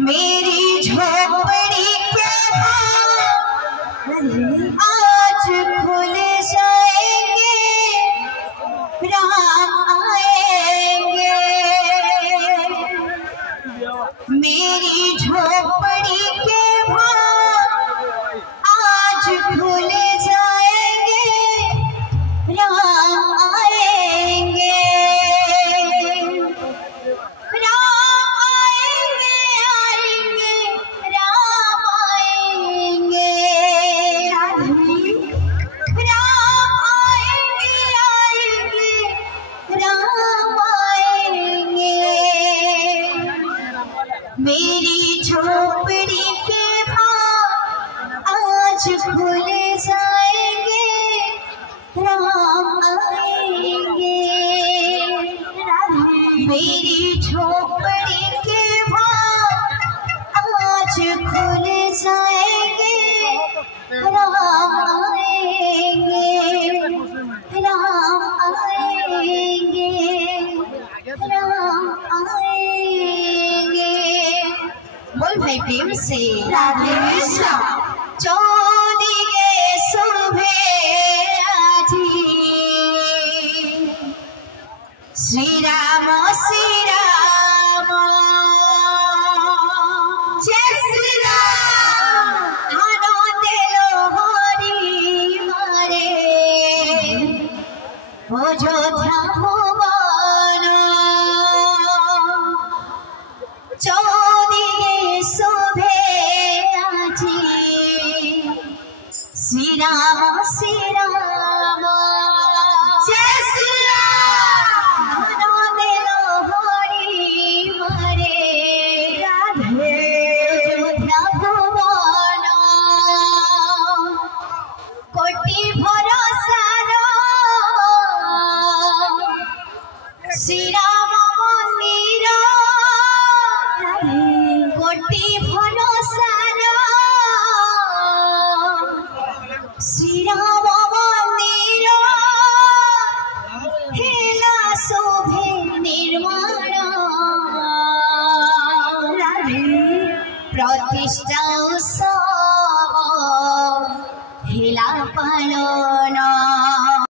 मेरी झोपड़ी के आज खुल जाएंगे, राम आएंगे। मेरी झोपड़ी के आज खुल जाएंगे, राम आएंगे। मेरी झोपड़ी के आज खुल जाएंगे, राम आएंगे। मेरी झोपड़ी के आज खुल जाएंगे, राम आएंगे, राम आएंगे, राम आएंगे। बोल भाई प्रेम से राधे कृष्ण। चौदिगे शोभे आजी श्री राम जय श्री राम। आनंदे लोहरी मारे अयोध्या भुवन। चौदिगे शोभे आजी श्री राम जय श्री राम। आनंदे लोहरी मारे राधे अयोध्या भुवन। कोटि भरोसार श्री राम मंदिर, कोटि भरोसार श्री राम मंदिर। हेला शोभे निर्माण, प्रतिष्ठा उत्सव हेला पालन।